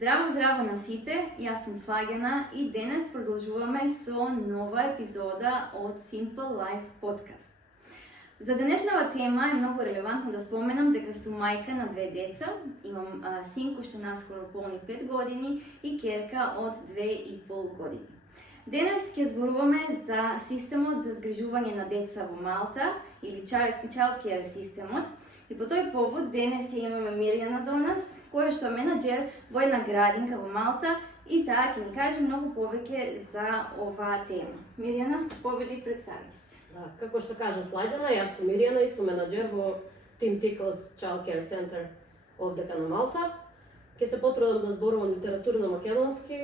Здраво, здраво на сите, јас сум Слагена и денес продолжуваме со нова епизода од Simple Life подкаст. За денешнава тема е многу релевантно да споменам дека сум мајка на две деца. Имам синко што наскоро полни 5 години и ќерка од 2,5 години. Денес ќе зборуваме за системот за згрижување на деца во Малта или Child Care системот. И по тој повод денес ја имаме Мирјана до нас, која што е менаџер во една градинка во Малта и таа ќе ни каже многу повеќе за оваа тема. Мирјана, повели, представи се. Да, како што кажа Слагена, јас сум Мирјана и сум менаџер во Tim Tickles Child Care Center овдека на Малта. Ќе се потрудам да зборувам литература на македонски.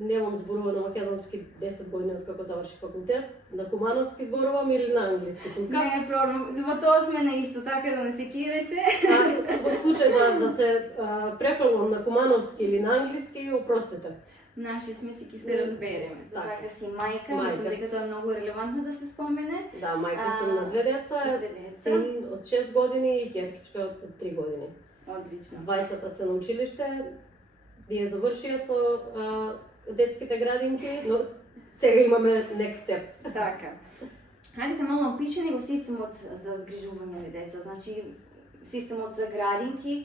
Немам зборува на македонски 10 години од како заврши факултет. На кумановски зборувам или на англиски тука. Не е проблем, во тоа сме на исто, така да не се кире се. Во случај да се префрлам на кумановски или на англиски, опростете. Наши сме си ќе се разбереме. Така си мајка, мислам дека тоа е многу релевантно да се спомене. Да, мајка сум на две деца, син од 6 години и ќеркичка од 3 години. Одлично. Двајцата се на училиште, ние завршија со детските градинки, но сега имаме next step. Така. Хајдете мало опишени го системот за згрижување на деца, значи системот за градинки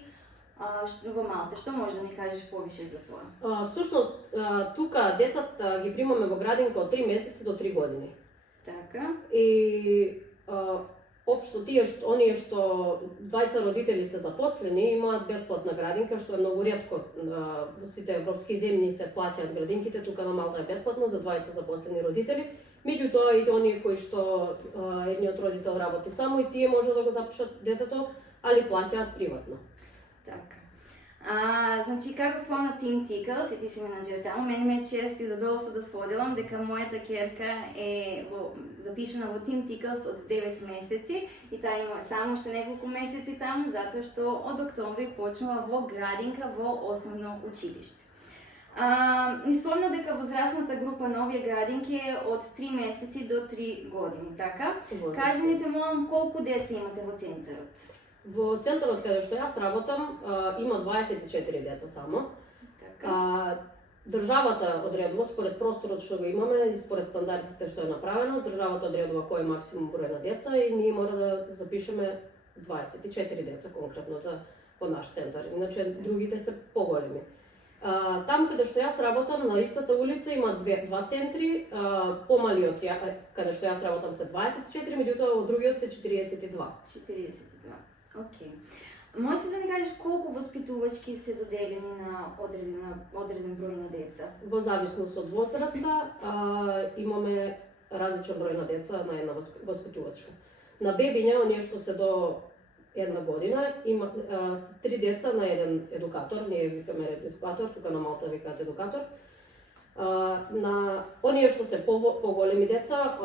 во Малта. Што можеш да ни кажеш повише за тоа? Всушност, тука децата ги примаме во градинка од 3 месеци до 3 години. Така. И општо оние што двајца родители се запослени имаат бесплатна градинка, што е многу ретко. Во сите европски земји се плаќаат градинките, тука на Малта е бесплатно за двајца запослени родители. Меѓутоа и оние кои што едниот родител работи само и тие може да го запишат детето, али плаќаат приватно. Така. Значи, како спомна Tim Tickles, и ти си менаџер таму, мене ме е чест и задоволство да споделам дека мојата ќерка е запишана во Tim Tickles од 9 месеци и таа има само уште неколку месеци таму, затоа што од октомври почнува во градинка во основно училиште. Ни спомна дека возрастната група на овие градинки е од 3 месеци до 3 години, така? Кажи ни те молам колку деца имате во центарот? Во центарот каде што јас работам има 24 деца само. Така. Државата одредува според просторот што го имаме и според стандардите што е направено, државата одредува кој е максимум број на деца и ние мора да запишеме 24 деца конкретно во наш центар. Иначе другите се поголеми. Там каде што јас работам на истата улица има два центри, помалиот каде што јас работам се 24, меѓутоа во другиот се 42. 42. Океј. Можеш да ни кажеш колку воспитувачки се доделени на одреден број на деца? Во зависност од возраста имаме различен број на деца на една воспитувачка. На бебиња, оние што се до 1 година, има 3 деца на еден едукатор, ние викаме едукатор, тука на Малта викаат едукатор. На оние што се поголеми деца,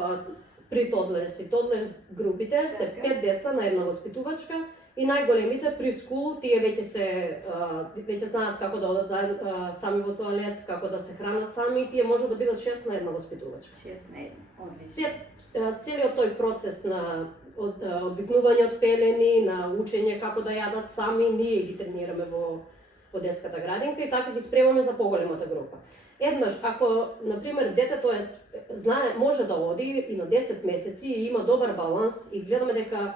при тодлерс и тодлерс групите се 5 деца на една воспитувачка и најголемите при скул, тие веќе знаат како да одат сами во тоалет, како да се хранат сами, тие може да бидат 6 на една воспитувачка. 6 на една. Целиот тој процес на одвикнување од пелени, на учење како да јадат сами, ние ги тренираме во детската градинка и така ги спремаме за поголемата група. Еднаш, ако, например, детето знае, може да оди и на 10 месеци и има добар баланс и гледаме дека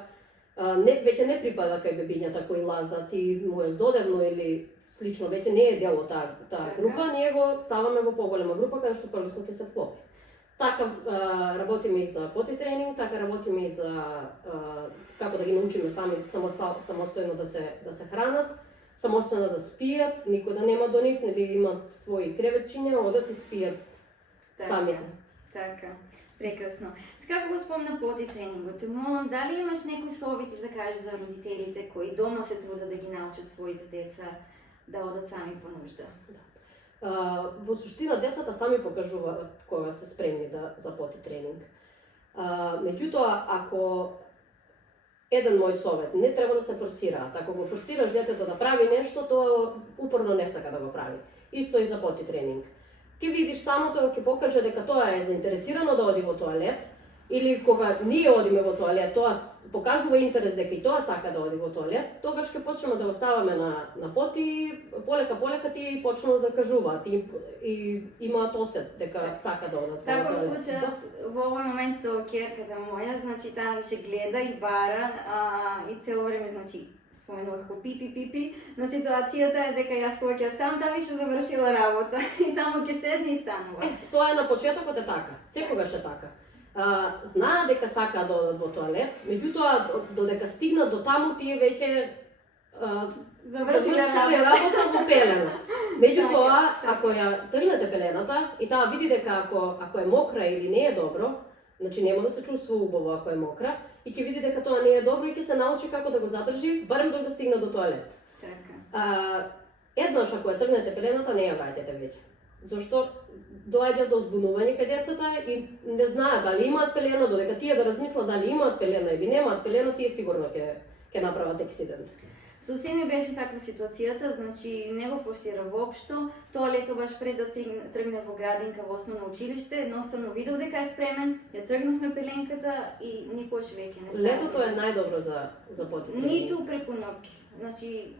веќе не припада кај бебињата кои лазат и му е здодевно или слично, веќе не е дел од таа група, ние го ставаме во поголема група каде што полесно ќе се вклопи. Така работиме и за поти тренинг, така работиме и за како да ги научиме сами самостојно да се хранат, самостојно да спијат, никој да нема до нив, нели имат своји креветчиња, одат и спијат самите. Така, прекрасно. Како го спомна поти тренингот, те молам, дали имаш некои совети да кажеш за родителите кои дома се трудат да ги научат своите деца да одат сами по нужда? Во суштина децата сами покажуваат кога се спремни за поти тренинг. Меѓутоа, ако еден мој совет, не треба да се форсираат. Ако го форсираш детето да прави нешто, тоа упорно не сака да го прави. Исто и за поти тренинг. Ќе видиш самото, ќе покаже дека тоа е заинтересирано да оди во тоалет или кога ние одиме во тоалет, тоа покажува интерес дека и тоа сака да оди во тоалет, тогаш ќе почнеме да го ставаме на пот и полека тие почнуваат да кажуваат и имаат осет дека сака да одат. Таков случајот во овој момент со ќерката моја, значи таа више гледа и бара и цело време значи споменувах го пипи, но ситуацијата е дека јас кога ќе оставам, таа више завршила работа и само ќе седне и станува. Тоа е на почетокот е така, секогаш е така. Знаат дека сакаат да одат во тоалет, меѓутоа додека стигнат до таму тие веќе завршиле работа во пелена. Меѓутоа, ако ја тргнете пелената и таа види дека ако е мокра или не е добро, значи нема да се чувствува убаво ако е мокра, и ќе види дека тоа не е добро и ќе се научи како да го задржи, барем док да стигне до тоалет. Така. Еднаш ако ја тргнете пелената, не ја враќате веќе. Зашто доаѓа до збунување кај децата и не знаат дали имаат пелена, додека тие да размислат дали имаат пелена или немаат пелена, тие сигурно ќе направат ексидент. Со Семи беше таква ситуацијата, значи не го форсира воопшто. Тоа лето баш пред да тргне во градинка во основно училиште, едноставно видов дека е спремен, ја тргнавме пеленката и никош веќе не стави. Летото е најдобро за поти тргни. Ниту преку ноќ. Значи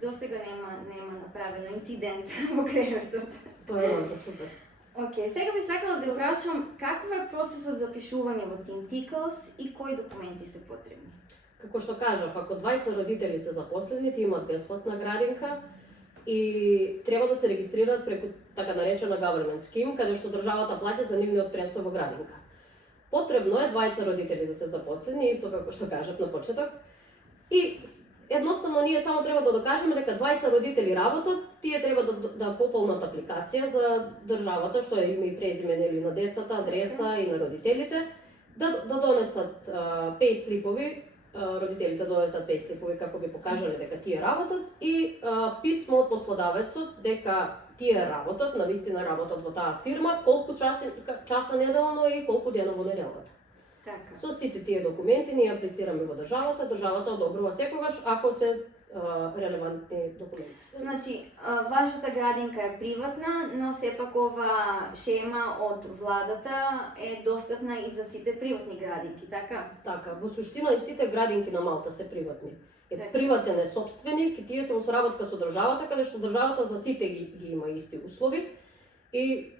досега нема направено инцидент во креветот. Тоа е супер. Океј, сега би сакала да прашам каков е процесот за пишување во Team Tickles и кои документи се потребни? Како што кажав, ако двајца родители се запослени, тие имаат бесплатна градинка и треба да се регистрираат преку така наречена government scheme, каде што државата плаќа за нивниот престој во градинка. Потребно е двајца родители да се запослени, исто како што кажав на почеток. И едноставно ние само треба да докажеме дека двајца родители работат, тие треба да пополнат апликација за државата, што е име и презиме нели на децата, адреса и на родителите, да донесат пейслипови, родителите донесат пейслипови како би покажале дека тие работат и писмо од послодавецот дека тие работат, навистина работат во таа фирма, колку часа неделно и колку дена во неделата. Така. Со сите тие документи ние аплицираме во државата одобрува секогаш ако се релевантни документи. Значи, вашата градинка е приватна, но сепак ова шема од владата е достапна и за сите приватни градинки, така? Така, во суштина и сите градинки на Малта се приватни. Така. Приватен е собственик и тие се во соработка со државата, каде што државата за сите ги има исти услови и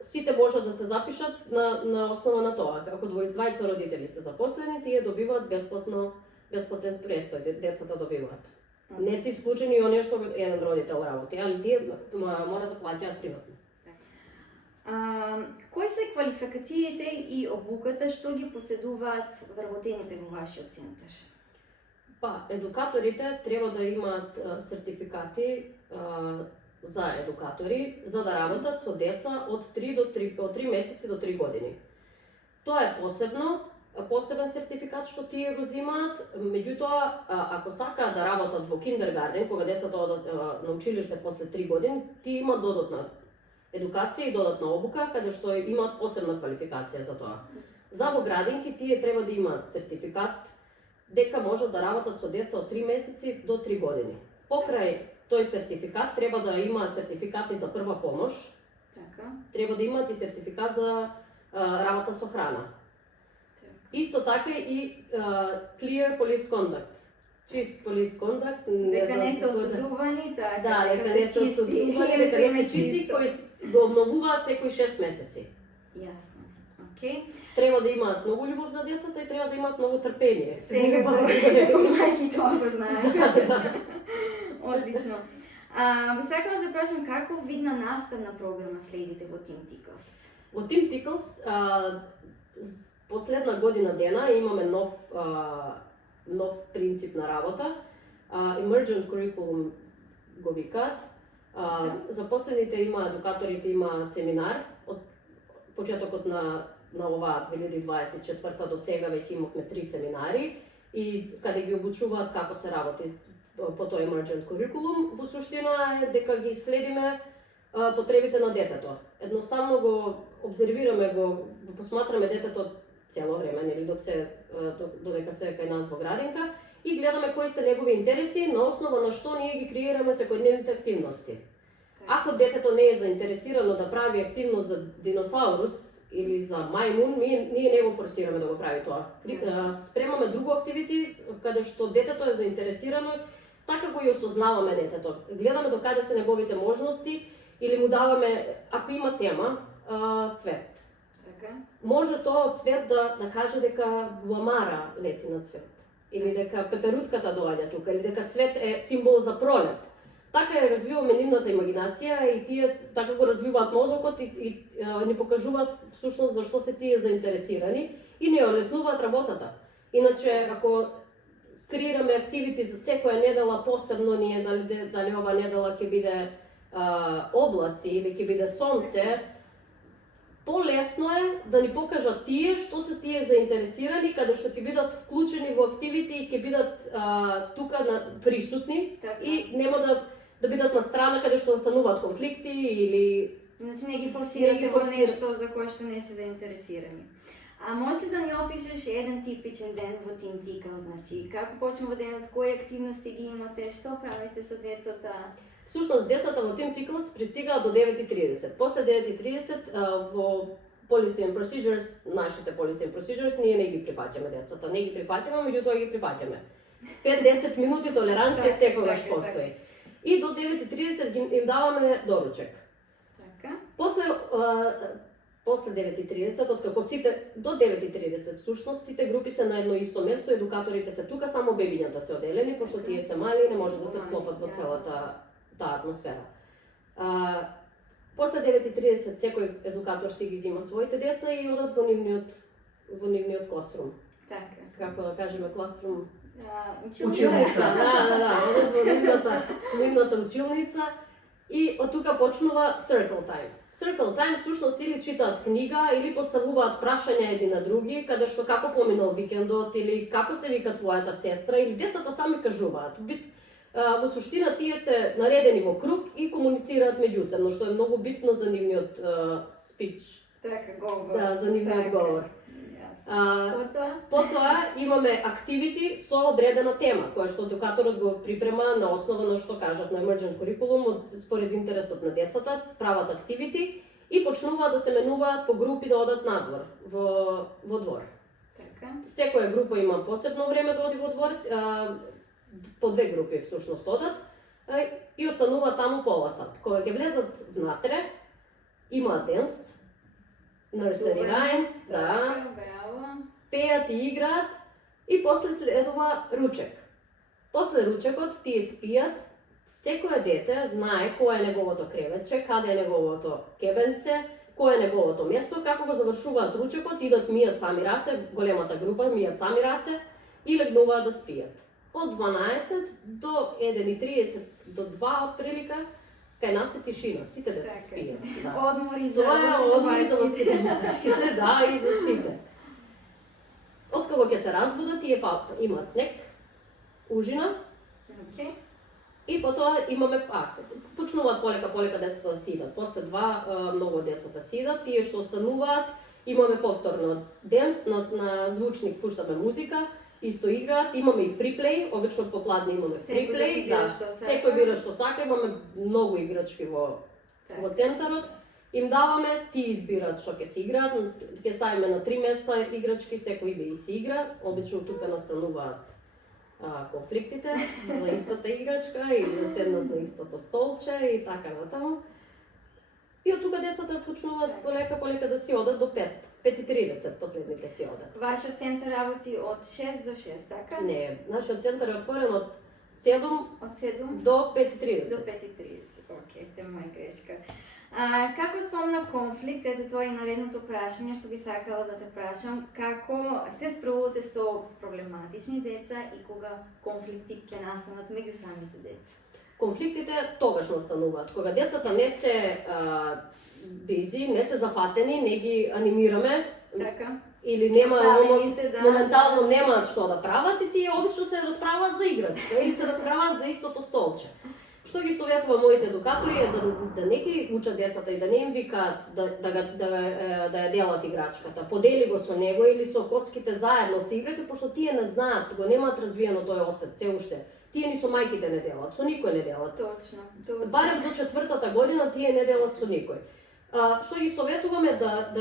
сите можат да се запишат на основа на тоа. Ако двајца родители се запослени, тие добиваат бесплатен престој, децата добиваат. Не се исклучени и оние што еден родител работи, али тие мора да плаќаат приватно. Кои се квалификациите и обуката што ги поседуваат вработените во вашиот центар? Едукаторите треба да имаат сертификати за едукатори за да работат со деца од 3 месеци до 3 години. Тоа е посебен сертификат што тие го земаат, меѓутоа ако сакаат да работат во киндергарден, кога децата одат на училиште после 3 години, тие имаат додатна едукација и додатна обука, каде што имаат посебна квалификација за тоа. За во градинки тие треба да имаат сертификат дека можат да работат со деца од 3 месеци до 3 години. Покрај тој сертификат треба да имаат сертификати за прва помош. Така. Треба да имаат и сертификат за работа со храна. Исто така и clear police conduct. Чист police conduct. Дека не се осудувани, така. Да, дека не се осудувани, дека не се чисти, кои го обновуваат секои 6 месеци. Јасно. Океј. Треба да имаат многу љубов за децата и треба да имаат многу трпение. Сега мајки тоа го знаат. Одлично. Би сакала да прашам како видна наставна програма следите во Team Tickles? Во Team Tickles последна година дена имаме нов принцип на работа. Emergent Curriculum го викаат. Запослените едукаторите има семинар од почетокот на оваа 2024 до сега веќе имавме 3 семинари и каде ги обучуваат како се работи по тој Emergent Curriculum. Во суштина е дека ги следиме потребите на детето. Едноставно го обзервираме, го посматраме детето цело време, нели додека се кај нас во градинка и гледаме кои се негови интереси, на основа на што ние ги креираме секојдневните активности. Ако детето не е заинтересирано да прави активност за диносаурус или за мајмун, ние не го форсираме да го прави тоа. Спремаме друго активити каде што детето е заинтересирано, така го и осознаваме детето. Гледаме до каде се неговите можности или му даваме, ако има тема, цвет. Така. Може тоа од цвет да каже дека ламара лети на цвет, или дека пеперутката доаѓа тука, или дека цвет е символ за пролет. Така ја развиваме нивната имагинација и тие така го развиваат мозокот и ни покажуваат всушност зашто се тие заинтересирани и не олеснуваат работата. Иначе, ако креираме активити за секоја недела посебно, ние дали ова недела ќе биде облаци или ќе биде сонце, полесно е да ни покажат тие што се тие заинтересирани, каде што ќе бидат вклучени во активити и ќе бидат тука присутни и нема да бидат на страна каде што настануваат конфликти или... Значи не ги форсирате во нешто за кое што не се заинтересирани. А може да ни опишеш еден типичен ден во Team Tickle, значи како почнува денот, кои активности ги имате, што правите со децата? Всушност, децата во Team Tickle пристигаат до 9:30. После 9:30 во Policy and Procedures, нашите Policy and Procedures, ние не ги прифаќаме децата. Не ги прифаќаме, меѓутоа ги прифаќаме. 5-10 минути толеранција секогаш постои. И до 9:30 им даваме доручек. Така. После 9:30, откако сите до 9:30, всушност сите групи се на едно исто место, едукаторите се тука, само бебињата се оделени, пошто тие се мали и не може да се вклопат во целата таа атмосфера. После 9:30 секој едукатор си ги зима своите деца и одат во нивниот класрум. Така. Како да кажеме класрум? Училница. Да, одат во нивната училница и од тука почнува Circle Time. Circle Time всушност или читаат книга или поставуваат прашања едни на други, каде што како поминал викендот или како се вика твојата сестра, или децата сами кажуваат. Во суштина тие се наредени во круг и комуницираат меѓусебно, што е многу битно за нивниот спич. Така, говор. Да, за нивниот говор. Потоа имаме активити со одредена тема, која што едукаторот го припрема на основа на што кажат на Emergent Curriculum, според интересот на децата, прават активити и почнуваат да се менуваат по групи да одат надвор, во двор. Така. Секоја група има посебно време да оди во двор, по две групи всушност одат и остануваат таму пола сат. Кога ќе влезат внатре, имаат денс, nursery rhymes, да, пеат и играат и после следува ручек. После ручекот тие спијат, секој дете знае кој е неговото креветче, каде е неговото кебенце, кој е неговото место, како го завршуваат ручекот, идат мијат сами раце, големата група мијат сами раце и легнуваат да спијат. Од 12 до 1:30 до 2 отприлика, кај нас е тишина, сите деца спијат. Да. Одмори за воспитувачките, да, и за сите. Откако ќе се разбудат, тие имаат снег, ужина, и потоа имаме почнуваат полека децата да си идат. После 2 многу децата си идат, тие што остануваат, имаме повторно денс, на звучник пуштаме музика, исто играат, имаме и фриплей, обично попладне имаме фриплей, секој бира што сака, имаме многу играчки во центарот. Им даваме, ти избираат што ќе се играат, ќе ставиме на 3 места играчки, секој иде и се игра, обично тука настануваат конфликтите за истата играчка или да седнат на истото столче и така натаму. И од тука децата почнуваат полека да си одат до 5:30 последните си одат. Вашиот центар работи од 6 до 6, така? Не, нашиот центар е отворен од 7 до 5:30. До 5:30, окей, тема е грешка. Како спомна конфликт, ете тоа е наредното прашање што би сакала да те прашам, како се справувате со проблематични деца и кога конфликти ќе настанат меѓу самите деца? Конфликтите тогаш настануваат, кога децата не се бизи, не се зафатени, не ги анимираме, така, или моментално немаат што да прават и тие обично се расправаат за играчка или се расправаат за истото столче. Што ги советувам моите едукатори е да не ги учат децата и да не им викаат да ја делат играчката. Подели го со него или со коцките заедно се играте, пошто тие не знаат, го немаат развиено тој осет се уште. Тие ни со мајките не делат, со никој не делат. Точно. Барем до 4-та година тие не делат со никој. Што ги советуваме да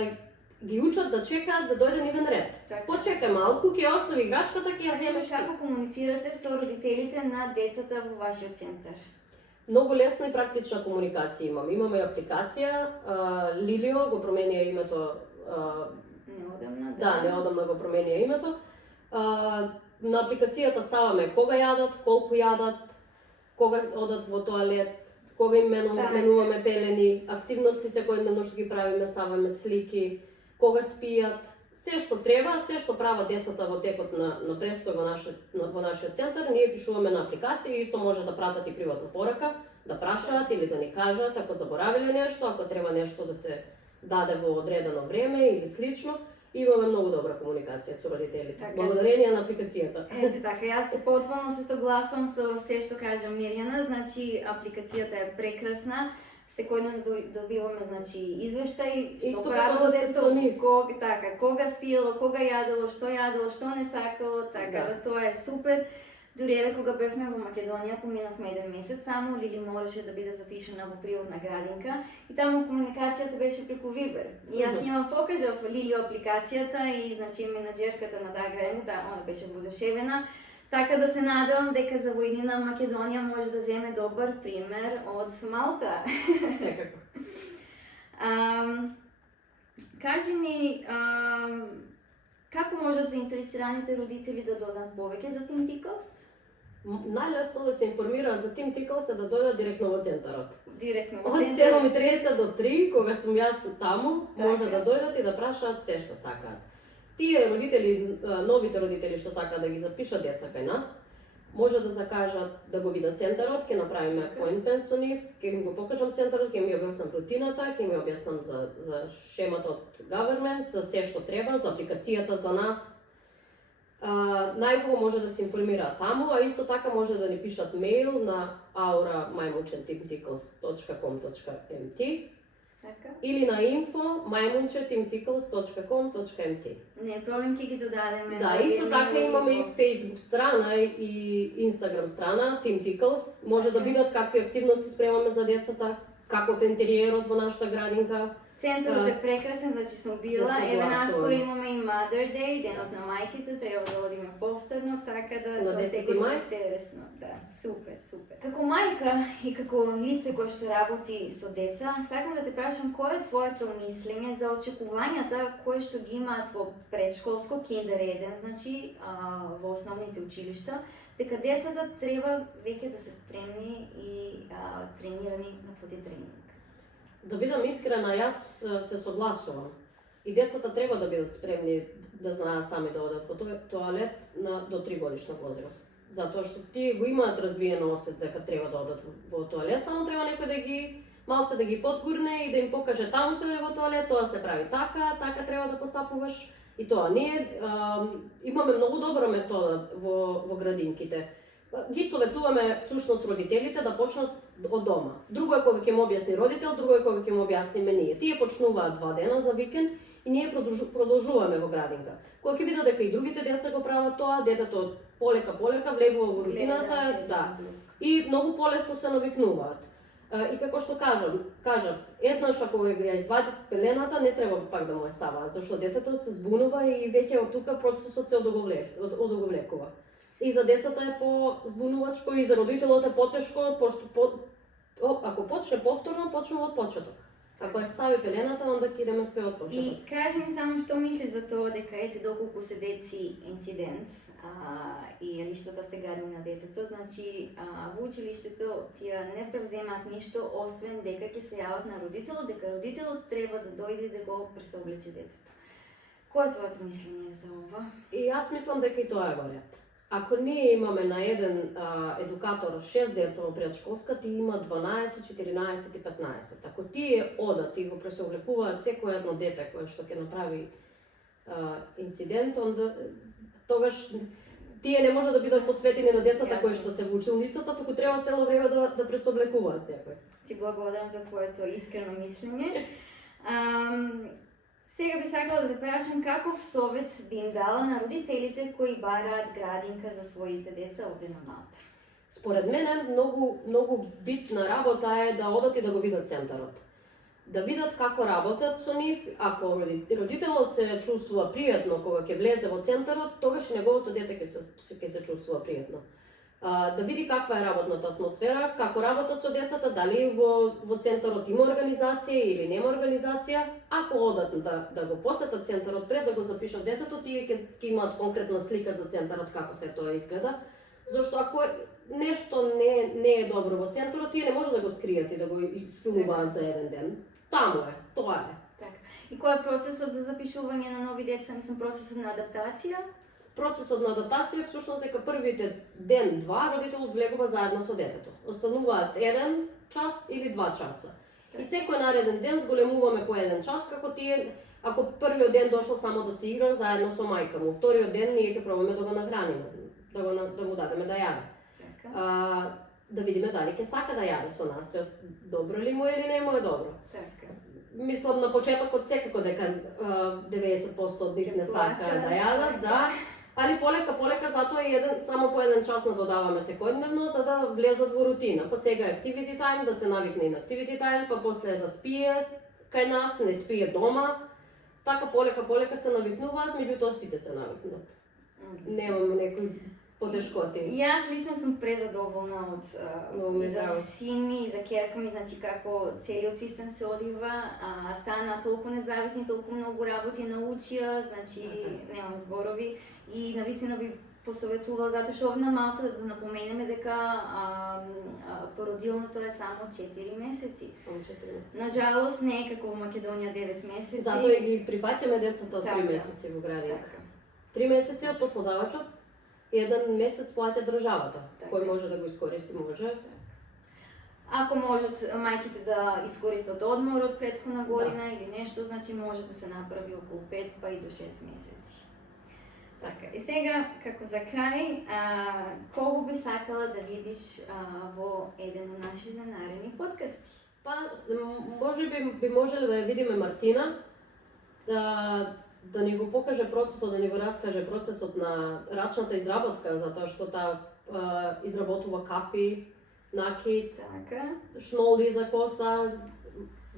ги учат да чекаат да дојде нивен ред. Така. Почекај малку, ќе ја остави играчката, ќе ја земеш. Како комуницирате со родителите на децата во вашиот центар? Многу лесна и практична комуникација имаме. Имаме апликација, Лилио го променија името. Неодамна, Да, неодамна го променија името. На апликацијата ставаме кога јадат, колку јадат, кога одат во тоалет, кога им менуваме пелени, активности секојдневно што ги правиме, ставаме слики, кога спијат, се што треба, се што прават децата во текот на престој во нашиот центар, ние пишуваме на апликација и исто може да пратат и приватна порака, да прашаат или да ни кажат ако заборавиле нешто, ако треба нешто да се даде во одредено време или слично. Имаме многу добра комуникација со родителите. Така. Благодарение на апликацијата. Ете така, јас се потполно се согласувам со се што кажа Мирјана, значи апликацијата е прекрасна. Секојдневно добиваме значи извештај што Исто правило како да сте со нив. кога спиело, кога јадело, што не сакало, така да тоа е супер. Дури еве кога бевме во Македонија, поминавме 1 месец само, Лили можеше да биде запишана во приватна градинка и таму комуникацијата беше преку Вибер. И јас имам покажав Лили апликацијата и значи менаџерката на таа градинка, она беше воодушевена. Така да се надевам дека за војнина Македонија може да земе добар пример од Малта. Секако. Кажи ми, како можат заинтересираните родители да дознаат повеќе за Team Tickles? Најлесно да се информираат за Team Tickles е да дојдат директно во центарот. Директно во Од центарот. 7:30 до 3, кога сум јас таму, може да дојдат и да прашаат се што сакаат. Тие родители, новите родители што сакаат да ги запишат деца кај нас, може да закажат да го видат центарот, ќе направиме appointment со нив, ќе им го покажам центарот, ќе им ја објаснам рутината, ќе им ја објаснам за шемата од government, за се што треба, за апликацијата за нас. Најубаво може да се информираат таму, а исто така може да ни пишат мејл на aura@teamtickles.com.mt Така. или на info@teamtickles.com.mt. Не е проблем, ќе ги додадеме. Да, исто така имаме и Facebook страна и Instagram страна Team Tickles. Може да видат какви активности спремаме за децата, каков е интериерот во нашата градинка. Центарот е прекрасен, значи сум била. Се Еве согласувам. наскоро имаме и Mother Day, денот на мајките, треба да одиме повторно, така да На тоа 10 секој мај? е интересно. Да, супер, супер. Како мајка и како лице кое што работи со деца, сакам да те прашам кој е твоето мислење за очекувањата кои што ги имаат во предшколско, киндер 1, значи во основните училишта, дека децата треба веќе да се спремни и тренирани на поти тренинг. Да бидам искрена, јас се согласувам. И децата треба да бидат спремни да знаат сами да одат во тоалет до 3 годишна возраст. Затоа што тие го имаат развиено осет дека треба да одат во тоалет, само треба некој да ги малце да ги подгурне и да им покаже таму се во тоалет, тоа се прави така, така треба да постапуваш и тоа. Ние имаме многу добра метода во градинките. Ги советуваме всушност родителите да почнат од дома. Друго е кога ќе му објасни родител, друго е кога ќе му објасниме ние. Тие почнуваат 2 дена за викенд и ние продолжуваме во градинка. Кога ќе видат дека и другите деца го прават тоа, детето полека влегува во рутината, да. И многу полесно се навикнуваат. И како што кажав, еднаш ако ја извадат пелената, не треба пак да му ја ставаат, зашто детето се збунува и веќе од тука процесот се одоговлекува. И за децата е по-збунувачко и за родителот е потешко, ако почне повторно, почнува од почеток. Ако ја стави пелената, онда ќе идеме све од почеток. И кажи ми само што мислиш за тоа дека ете доколку се деси инцидент и лиштата се гадни на детето, значи во училиштето тие не превземаат ништо освен дека ќе се јават на родителот, дека родителот треба да дојде да го пресоблече детето. Кој е твоето мислење за ова? И јас мислам дека и тоа е во ред. Ако ние имаме на еден едукатор 6 деца во предшколска, ти има 12, 14 и 15. Ако тие одат и го пресовлекуваат секој едно дете кое што ќе направи инцидент, онда тогаш тие не може да бидат посветени на децата кои што се во училницата, туку треба цело време да пресовлекуваат некој. Ти благодарам за твоето искрено мислење. Сега би сакала да те прашам каков совет би им дала на родителите кои бараат градинка за своите деца овде на Малта? Според мене многу битна работа е да одат и да го видат центарот. да видат како работат со нив. Ако родителот се чувствува пријатно кога ќе влезе во центарот, тогаш и неговото дете ќе се чувствува пријатно. Да види каква е работната атмосфера, како работат со децата, дали во центарот има организација или нема организација. Ако одат да го посетат центарот пред да го запишат детето, тие ќе имаат конкретна слика за центарот како се тоа изгледа. Зошто ако нешто не е добро во центарот, тие не може да го скријат и да го испилуваат за еден ден. Таму е, тоа е. Така. И кој е процесот за запишување на нови деца, мислам процесот на адаптација? Процесот на адаптација всушност дека првите ден-два родителот влегува заедно со детето. Остануваат 1 час или 2 часа. И секој нареден ден зголемуваме по 1 час, како тие, ако првиот ден дошло само да се игра заедно со мајка му, вториот ден ние ќе пробаме да го нахраниме, да му дадеме да јаде. Така. Да видиме дали ќе сака да јаде со нас, добро ли му е или не му е добро. Така. Мислам на почетокот секако дека 90% од нив не сака да јадат, да. Али полека затоа и само по 1 час надодаваме секојдневно за да влезат во рутина. Па сега е activity time, да се навикне и на activity time, па после да спие кај нас, не спие дома. Така полека се навикнуваат, меѓутоа сите се навикнат. Немам некој потешкоти. Јас лично сум презадоволна од и за син ми и за ќерка ми, значи како целиот систем се одвива, стана толку независни, толку многу работи научија, значи немам зборови и навистина би посоветувал затоа што овде на Малта да напоменеме дека породилното е само 4 месеци. Само 4 месеци. На жалост не е како во Македонија 9 месеци. Затоа и ги прифаќаме децата од 3 месеци во градинка. 3 месеци од послодавачот, 1 месец плаќа државата. Кој може да го искористи, може. Ако можат мајките да искористат одмор од претходна година или нешто, значи може да се направи околу 5 па и до 6 месеци. Така, и сега, како за крај, кого би сакала да видиш во еден од нашите наредни подкасти? Па, може би можеле да ја видиме Мартина, да ни го покаже процесот, да ни го раскаже процесот на рачната изработка, затоа што таа изработува капи, накид, шнолди за коса,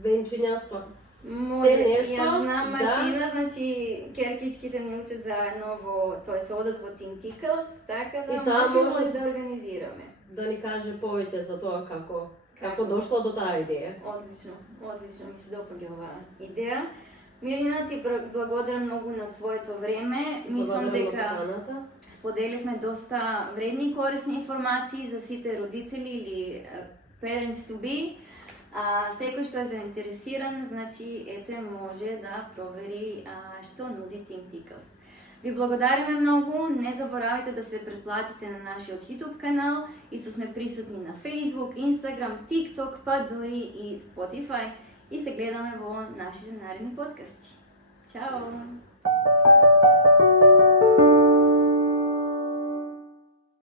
венчиња, може, јас знам Мартина, значи керкичките ни учат заедно се одат во Team Tickles, така да може да организираме. Да ни каже повеќе за тоа како дошло до таа идеја. Одлично, ми се допаѓа оваа идеја. Мирина, ти благодарам многу на твоето време. Мислам дека споделивме доста вредни и корисни информации за сите родители или parents to be. Секој што е заинтересиран, значи ете може да провери што нуди Team Tickles. Ви благодариме многу, не заборавајте да се претплатите на нашиот YouTube канал, исто сме присутни на Facebook, Instagram, TikTok, па дури и Spotify и се гледаме во нашите наредни подкасти. Чао!